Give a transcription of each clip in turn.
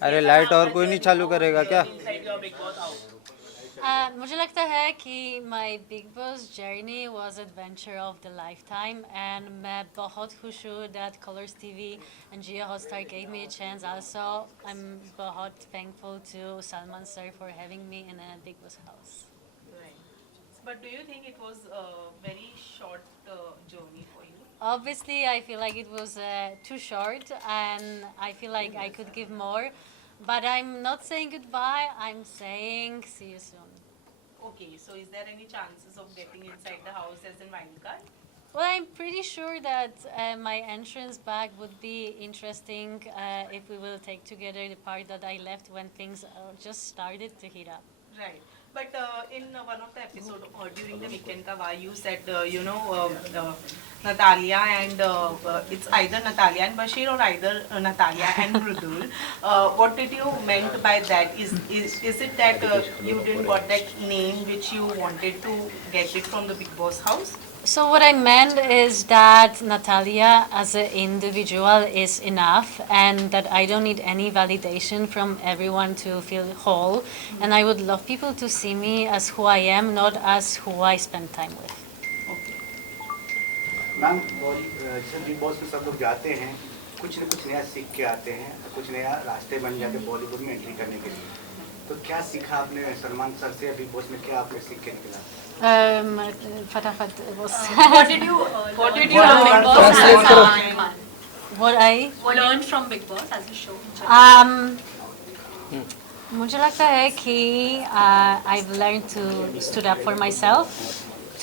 अरे लाइट और कोई नहीं चालू करेगा क्या? मुझे लगता है कि माई big boss journey was adventure of the life time and मैं बहुत खुश हूँ that Colors TV and Jio Hotstar gave me a chance also. I'm बहुत thankful to Salman sir for having me in a Big Boss house. Right. But do you think it was a very short journey for you? Obviously, I feel like it was too short and I feel like I could give more. But I'm not saying goodbye, I'm saying see you soon. Okay, so is there any chances of getting inside the house as a wild card? Well, I'm pretty sure that my entrance back would be interesting if we will take together the part that I left when things just started to heat up. Right. But in one of the episode during the weekend ka you said Natalia and it's either Natalia and Bashir or either Natalia and Mridul. What did you meant by that? Is it that you didn't got that name which you wanted to get it from the Big Boss house? So what I meant is that Natalia as an individual is enough and that I don't need any validation from everyone to feel whole. And I would love people to see me as who I am, not as who I spend time with. Ma'am जैसे big boss में सब लोग जाते हैं कुछ न कुछ नया सीख के आते हैं कुछ नया रास्ते बन जाते हैं बॉलीवुड में एंट्री करने के लिए तो क्या सीखा आपने सलमान सर से बिग बॉस में क्या आपने सीख के निकला फटाफट was What did you learn Big Boss Translate as करो. what I learned from Big Boss as a show? मुझे लगता है कि I've learned to stood up for myself,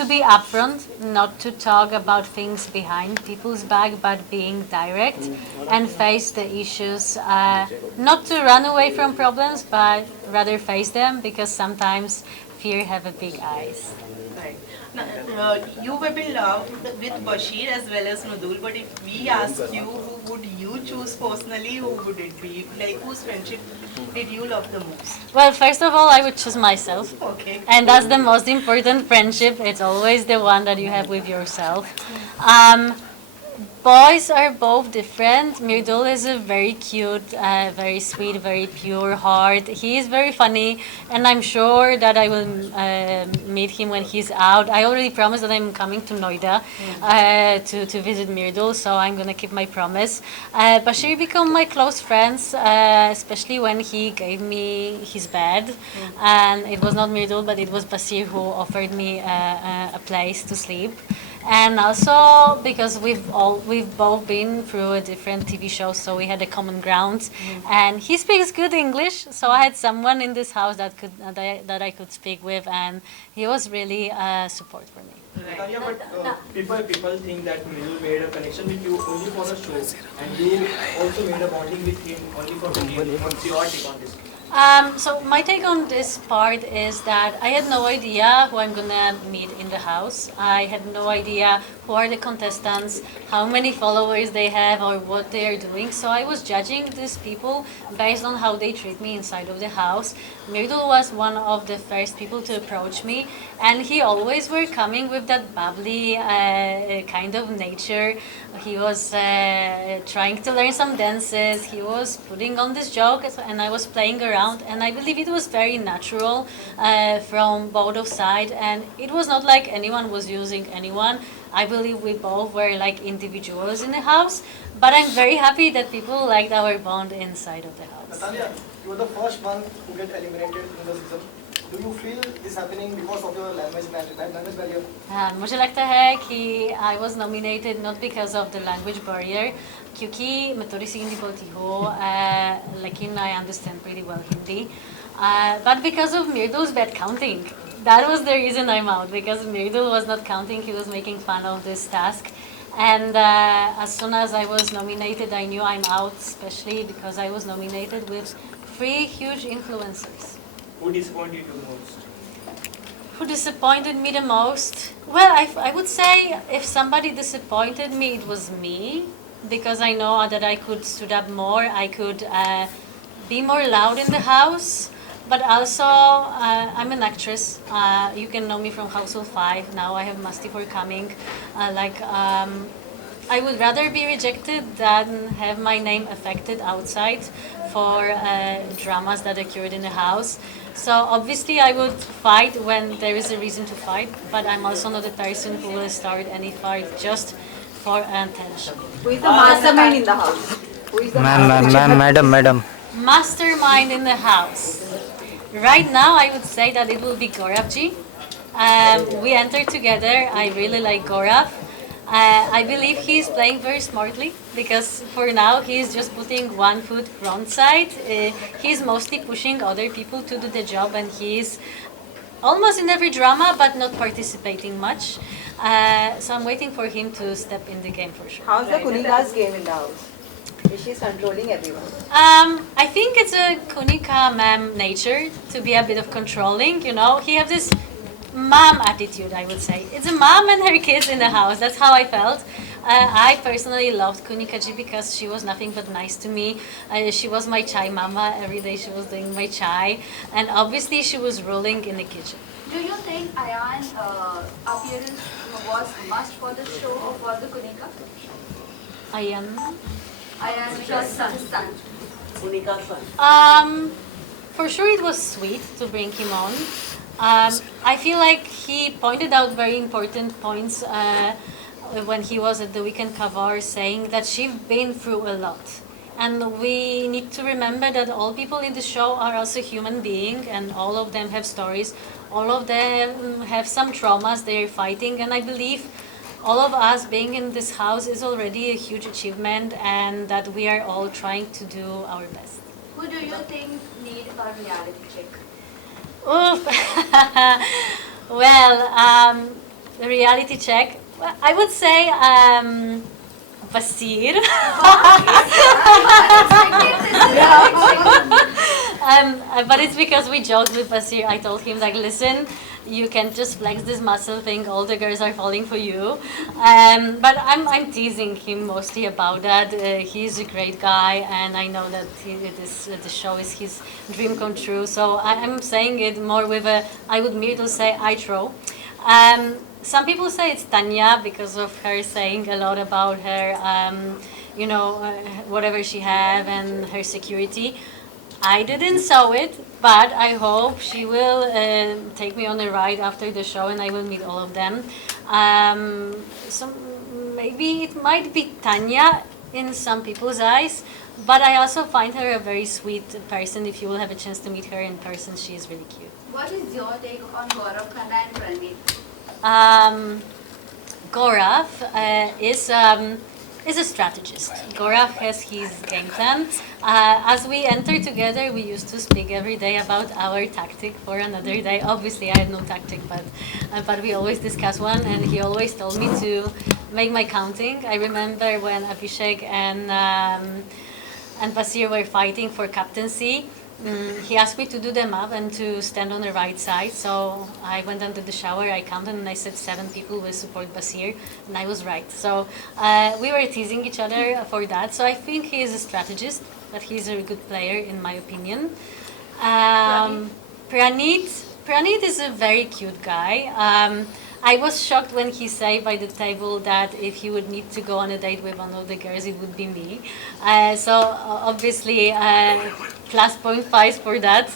to be upfront, not to talk about things behind people's back, but being direct and face the issues. Not to run away from problems, but rather face them because sometimes fear have a big eyes. Right. Now, you have been loved with Bashir as well as Nudul, but if we ask you, who would you choose personally? Who would it be? Like, whose friendship did you love the most? Well, first of all, I would choose myself. Okay. And that's the most important friendship. It's always the one that you have with yourself. Boys are both different. Mridul is a very cute, very sweet, very pure heart. He is very funny, and I'm sure that I will meet him when he's out. I already promised that I'm coming to Noida to visit Mridul, so I'm gonna keep my promise. Bashir became my close friends, especially when he gave me his bed, and it was not Mridul, but it was Bashir who offered me a place to sleep. And also because we've both been through a different TV shows, so we had a common ground. And he speaks good English, so I had someone in this house that I could speak with, and he was really support for me. Natalia, but people think that Mridul made a connection with you only for the show, and you also made a bonding with him only for the game. What's your take on this? So my take on this part is that I had no idea who I'm gonna meet in the house. I had no idea who are the contestants, how many followers they have, or what they are doing. So I was judging these people based on how they treat me inside of the house. Mridul was one of the first people to approach me, and he always were coming with that bubbly kind of nature. He was trying to learn some dances. He was putting on this joke, and I was playing around. And I believe it was very natural from both of sides, and it was not like anyone was using anyone. I believe we both were like individuals in the house, but I'm very happy that people liked our bond inside of the house. Natalia, you were the first one to get eliminated in the season. Do you feel this happening because of your language barrier? मुझे लगता है कि I was nominated not because of the language barrier, क्योंकि मैं थोड़ी सी हिंदी बोलती हूँ, लेकिन I understand pretty well Hindi, but because of Mirdul's bad counting. That was the reason I'm out, because Mridul was not counting, he was making fun of this task. And as soon as I was nominated, I knew I'm out, especially because I was nominated with 3 huge influencers. Who disappointed you most? Who disappointed me the most? Well, I would say if somebody disappointed me, it was me, because I know that I could stood up more, I could be more loud in the house. But also, I'm an actress. You can know me from Household 5. Now I have Masti for coming. I would rather be rejected than have my name affected outside for dramas that occurred in the house. So obviously I would fight when there is a reason to fight, but I'm also not a person who will start any fight just for attention. Who is the mastermind in the house? Who is the Madam. Mastermind in the house. Right now, I would say that it will be Gauravji. We entered together. I really like Gaurav. I believe he's playing very smartly because for now he's just putting one foot front side. He's mostly pushing other people to do the job, and he's almost in every drama but not participating much. So I'm waiting for him to step in the game for sure. How's the Kunika's game in the house? Is she controlling everyone? I think it's a Kunika ma'am nature to be a bit of controlling, you know. He has this mom attitude, I would say. It's a mom and her kids in the house. That's how I felt. I personally loved Kunika ji because she was nothing but nice to me. She was my chai mama. Every day she was doing my chai. And obviously she was ruling in the kitchen. Do you think Ayan's appearance was must for the show or for the Kunika? Ayan. Ayan son. Kunika's son. For sure it was sweet to bring him on. I feel like he pointed out very important points when he was at the weekend cover, saying that she's been through a lot. And we need to remember that all people in the show are also human beings, and all of them have stories. All of them have some traumas they're fighting, and I believe all of us being in this house is already a huge achievement, and that we are all trying to do our best. Who do you think need a reality check? Oof. Well, the reality check. Well, I would say Basir. But it's because we joked with Basir. I told him like, listen, you can just flex this muscle thing. All the girls are falling for you. But I'm teasing him mostly about that. He's a great guy, and I know that the show is his dream come true. So I'm saying it more with a, I would Mridul say I throw. Some people say it's Tanya because of her saying a lot about her, whatever she have and her security. I didn't saw it, but I hope she will take me on a ride after the show, and I will meet all of them. So maybe it might be Tanya in some people's eyes, but I also find her a very sweet person. If you will have a chance to meet her in person, she is really cute. What is your take on Gaurav Khanna and Pranit? Gaurav is a strategist. Gaurav has his game plan. As we enter together, we used to speak every day about our tactic for another day. Obviously, I had no tactic, but we always discuss one, and he always told me to make my counting. I remember when Abhishek and Basir were fighting for captaincy. He asked me to do the map and to stand on the right side. So I went into the shower, I counted, and I said 7 people will support Basir, and I was right. So we were teasing each other for that. So I think he is a strategist, but he's a good player in my opinion. Pranit is a very cute guy. I was shocked when he said by the table that if he would need to go on a date with one of the girls, it would be me. So obviously, plus 0.5 for that.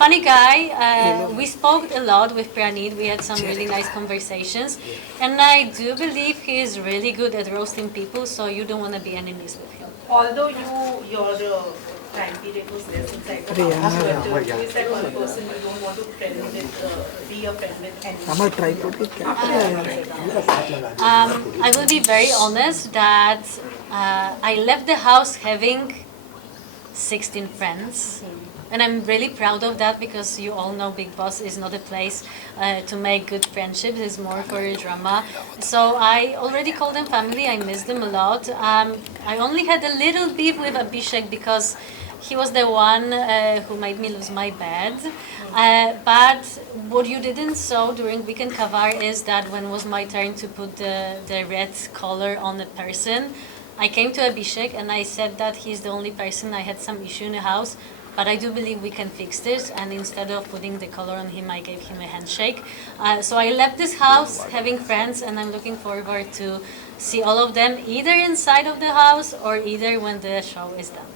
Funny guy. We spoke a lot with Pranit. We had some really nice conversations. And I do believe he is really good at roasting people, so you don't want to be enemies with him. Although your time period was less inside the house, but who is that one person you don't want to be a friend with I will be very honest that I left the house having 16 friends. And I'm really proud of that because you all know Bigg Boss is not a place to make good friendships. It's more for a drama. So I already call them family. I miss them a lot. I only had a little beef with Abhishek because he was the one who made me lose my bed. But what you didn't saw during weekend cover is that when it was my turn to put the red color on the person, I came to Abhishek and I said that he's the only person I had some issue in the house. But I do believe we can fix this, and instead of putting the color on him, I gave him a handshake. So I left this house having friends, and I'm looking forward to see all of them either inside of the house or either when the show is done.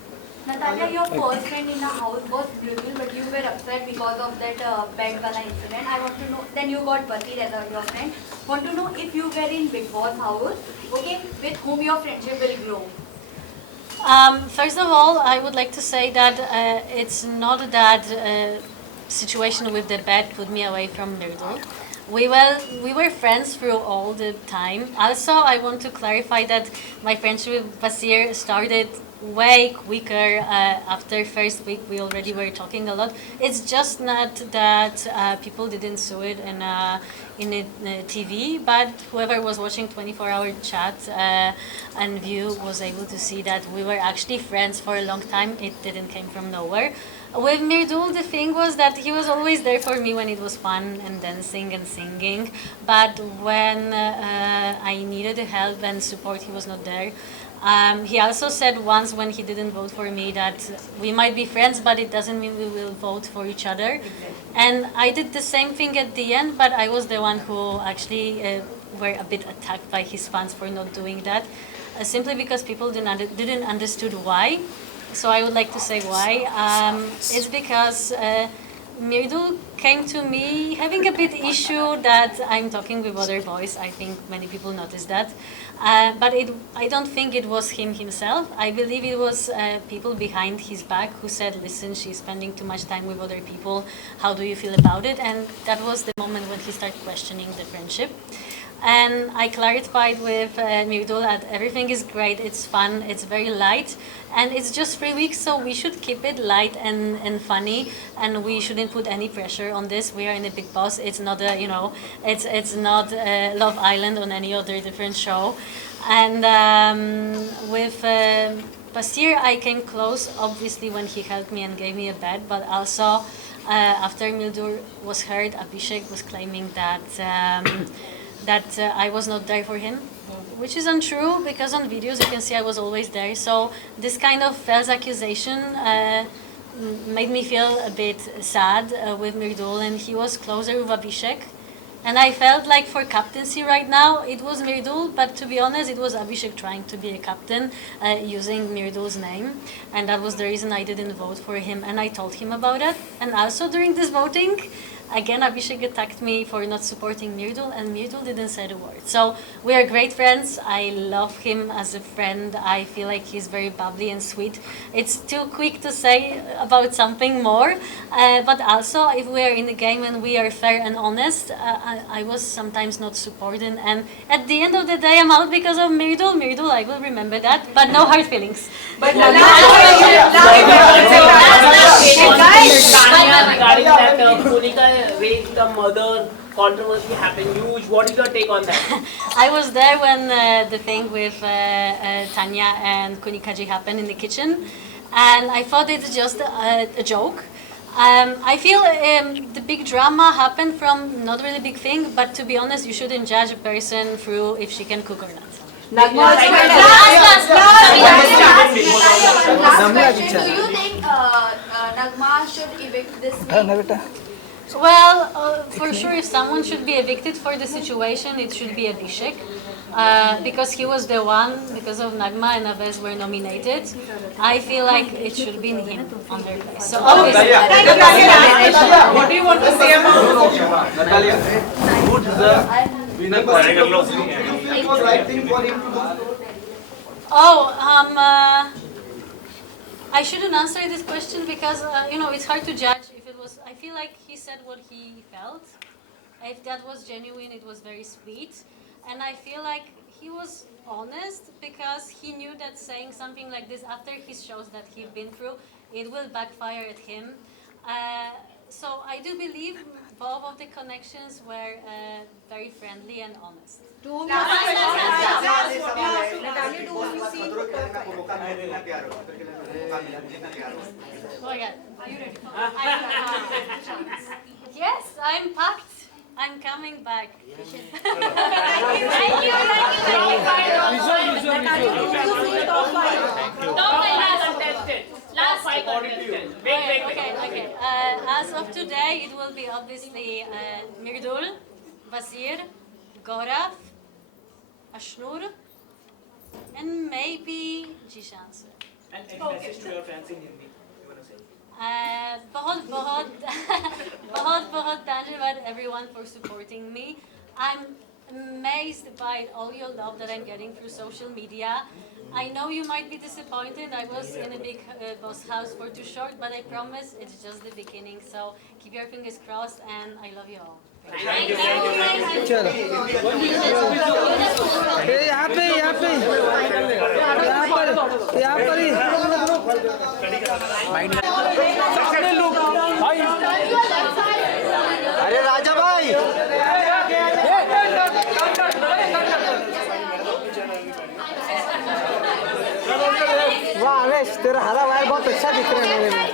Natalia, your first friend in the house was Mridul, but you were upset because of that bed wala incident. I want to know, then you got Basir as your friend. Want to know if you were in Bigg Boss house, okay, with whom your friendship will grow. First of all, I would like to say that it's not that situation with the bed put me away from Mridul. We were friends through all the time. Also, I want to clarify that my friendship with Basir started way quicker after first week. We already were talking a lot. It's just not that people didn't see it in a TV, but whoever was watching 24-hour chat and view was able to see that we were actually friends for a long time. It didn't came from nowhere. With Mridul, the thing was that he was always there for me when it was fun and dancing and singing. But when I needed help and support, he was not there. He also said once when he didn't vote for me that we might be friends, but it doesn't mean we will vote for each other. And I did the same thing at the end, but I was the one who actually were a bit attacked by his fans for not doing that, simply because people didn't understood why. So I would like to say why. It's because Mridul came to me having a bit issue that I'm talking with other boys. I think many people noticed that. But I don't think it was him himself. I believe it was people behind his back who said, listen, she's spending too much time with other people. How do you feel about it? And that was the moment when he started questioning the friendship. And I clarified with Mridul that everything is great, it's fun, it's very light, and it's just 3 weeks, so we should keep it light and funny, and we shouldn't put any pressure on this. We are in a Bigg Boss. It's not a, it's not Love Island on any other different show. And with Basir, I came close, obviously, when he helped me and gave me a bed, but also after Mridul was heard, Abhishek was claiming that I was not there for him, which is untrue because on videos you can see I was always there. So this kind of false accusation made me feel a bit sad with Mridul, and he was closer with Abhishek. And I felt like for captaincy right now, it was Mridul, but to be honest, it was Abhishek trying to be a captain using Mridul's name. And that was the reason I didn't vote for him, and I told him about it. And also during this voting, again, Abhishek attacked me for not supporting Mridul, and Mridul didn't say a word. So we are great friends. I love him as a friend. I feel like he's very bubbly and sweet. It's too quick to say about something more, but also if we are in the game and we are fair and honest, I was sometimes not supported, and at the end of the day, I'm out because of Mridul. Mridul, I will remember that, but no hard feelings. But Regarding that Monica raped the mother controversy happened huge. What is your take on that? I was there when the thing with Tanya and Kunikaji happened in the kitchen, and I thought it's just a joke. I feel the big drama happened from not really big thing, but to be honest, you shouldn't judge a person through if she can cook or not. Last question. Do you think Nagma should evict this week? Well, for sure, if someone should be evicted for the situation, it should be Abhishek. Because he was the one, because of Nagma and Aves were nominated, I feel like it should be him on their place. So obviously, What do you want to say about Natalia, who deserves winner? It was right thing for him to do. I shouldn't answer this question because it's hard to judge if it was. I feel like he said what he felt. If that was genuine, it was very sweet, and I feel like he was honest because he knew that saying something like this after his shows that he's been through, it will backfire at him. So I do believe both of the connections were very friendly and honest. Yes, I'm packed. I'm coming back. Last five contestants. Okay. As of today, it will be obviously Mridul, Basir, Gaurav, Ashnur, and maybe Jishan. And any message to your fans in Hindi? You wanna say? बहुत बहुत बहुत धन्यवाद everyone for supporting me. I'm amazed by all your love that I'm getting through social media. I know you might be disappointed. I was in a big boss house for too short, but I promise it's just the beginning. So keep your fingers crossed, and I love you all. Thank you. चलो ये यहाँ पे ही अरे राजा भाई वाह अवेश तेरा हरा wire बहुत अच्छा दिख रहा है मेरे में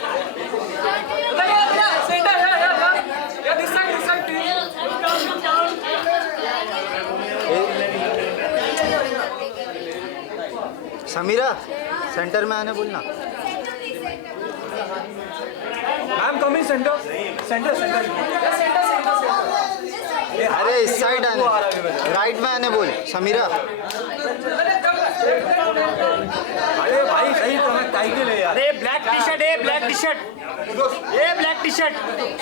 समीरा सेंटर में आने बोलना I'm coming center. Center. अरे इस साइड आने राइट में आने बोल समीरा अरे भाई सही तो मैं टाई के ले यार. अरे ब्लैक टी शर्ट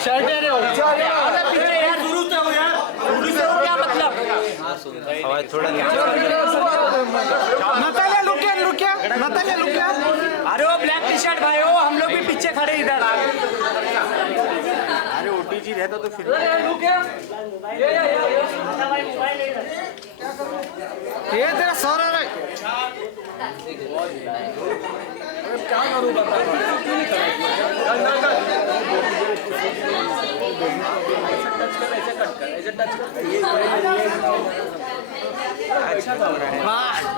शर्ट है रे. अरे पीछे यार शुरू से हो क्या मतलब. आवाज थोड़ा नतालिया लुक क्या अरे वो ब्लैक टी शर्ट भाई वो हम लोग भी पीछे खड़े इधर. अरे ओटीजी रहता तो फिर ये तेरा सौरा रे क्या करूँ बता. ऐसे कट कर. अच्छा था.